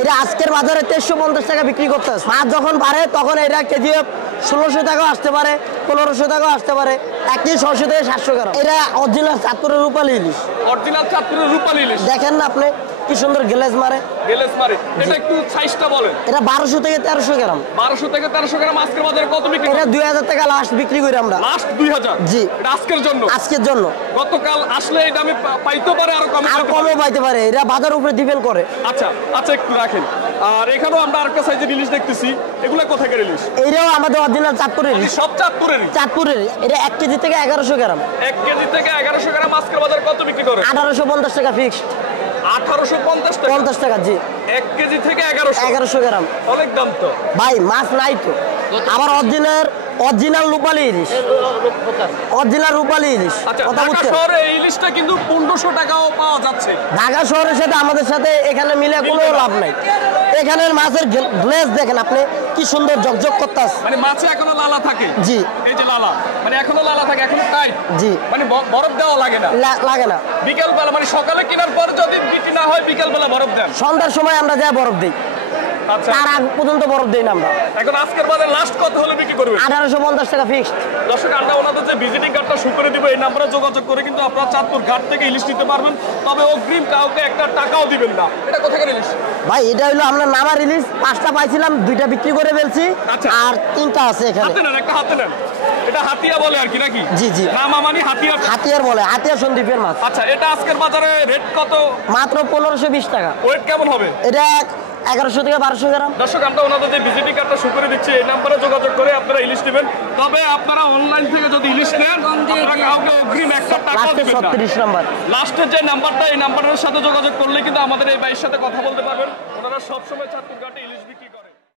এটা আজকের বাজারে 1350 টাকা বিক্রি করতেছে। মাছ যখন বাড়ে তখন এটা কেজি 1600 টাকাও আসতে পারে, 1500 টাকাও আসতে পারে, 1 কেজি 600 থেকে 700 গ্রাম। এটা অরিজিনাল চাঁদপুরের রূপালী ইলিশ। অরিজিনাল চাঁদপুরের রূপালী ইলিশ দেখেন না আপনি কি সুন্দর গ্লেজ মারে। গ্লেজ মারে। এটা একটু সাইজটা বলেন। এটা 1200 থেকে 1300 গ্রাম। 1200 থেকে 1300 গ্রাম আজকের বাজারে কত বিক্রি? এটা 2000 টাকা লাস্ট বিক্রি করি আমরা। লাস্ট 2000? জি। এটা আজকের জন্য? আজকের জন্য। গতকাল আসলে এই দামে পাইতে পারে আর কমও পাইতে পারে, এটা বাজার উপরে ডিপেন্ড করে। আচ্ছা আচ্ছা, একটু রাখেন। আর এখানেও আমরা আরেকটা সাইজের ইলিশ দেখতেছি, এগুলা কোথাকার ইলিশ? এইটাও আমাদের অরিজিনাল চাঁদপুরের ইলিশ। সব চাঁদপুরেরই? চাঁদপুরের। এটা 1 কেজি থেকে 1100 গ্রাম। 1 কেজি থেকে 1100 গ্রাম আজকের বাজারে কত বিক্রি করে? 1850 টাকা ফিক্সড। 1850 টাকা? 50 টাকা। জি। 1 কেজি থেকে 1100 গ্রাম। অনেক দাম তো ভাই, মাছ নাই তো। আবার অরিজিনাল রূপালী ইলিশ। অরিজিনাল রূপালী ইলিশ। আচ্ছা, ঢাকা শহরে এই ইলিশটা কিন্তু 1500 টাকাও পাওয়া যাচ্ছে। ঢাকা শহরের সাথে আমাদের সাথে এখানে মিলে কোনো লাভ নাই। এখানের মাছের গ্লেজ দেখেন আপনি কি সুন্দর ঝকঝক করতেছে। মানে মাছে এখনো লালা থাকে? জি। এই যে লালা, মানে এখনো লালা থাকে, এখনো টাইট? জি। মানে বরফ দেওয়া লাগে না? লাগে না। বিকেল বেলা মানে সকালে কেনার পর যদি বিক্রি না হয় বিকেল বেলা বরফ দেন? সন্ধ্যার সময় আমরা যা বরফ দিই। আচ্ছা, তার আগ পর্যন্ত বরফ দেই না আমরা। এখন আজকের বাজারে লাস্ট কত হলে বিক্রি করবেন? 1850 টাকা ফিক্সড। দর্শক, আমরা ওনাদের যে ভিজিটিং কার্ডটা শো করে দিব, এই নাম্বারে যোগাযোগ করে কিন্তু আপনারা চাঁদপুর ঘাট থেকে ইলিশ নিতে পারবেন। তবে অগ্রিম কাউকে একটা টাকাও দিবেন না। এটা কোথাকার ইলিশ ভাই? এটা হলো আমরা নামার ইলিশ। 5টা পাইছিলাম, 2টা বিক্রি করে ফেলছি। আচ্ছা। আর 3টা আছে এখানে। হাতে নেন, একটা হাতে নেন। এটা হাতিয়া বলে আর কি নাকি? জি জি। নামা মানে হাতিয়া? হাতিয়ার বলে, হাতিয়ার সন্দ্বীপের মাছ। আচ্ছা, এটা আজকের বাজারে রেট কত? মাত্র 1520 টাকা। ওয়েট কেমন হবে? এটা 1100 থেকে 1200 গ্রাম। দর্শক, আমরা ওনাদের যে ভিজিটিং কার্ডটা শো করে দিচ্ছি, এই নাম্বারে যোগাযোগ করে আপনারা ইলিশ নেবেন। তবে আপনারা অনলাইন থেকে যদি ইলিশ নেন, আপনারা কাউকে অগ্রিম একটা টাকা দিবেন না। 36 নাম্বার লাস্টের যে নাম্বারটা, এই নাম্বারের সাথে যোগাযোগ করলে কিন্তু আমাদের এই ভাইয়ের সাথে কথা বলতে পারবেন। ওনারা সবসময় চাঁদপুর ঘাটে ইলিশ বিক্রি করেন।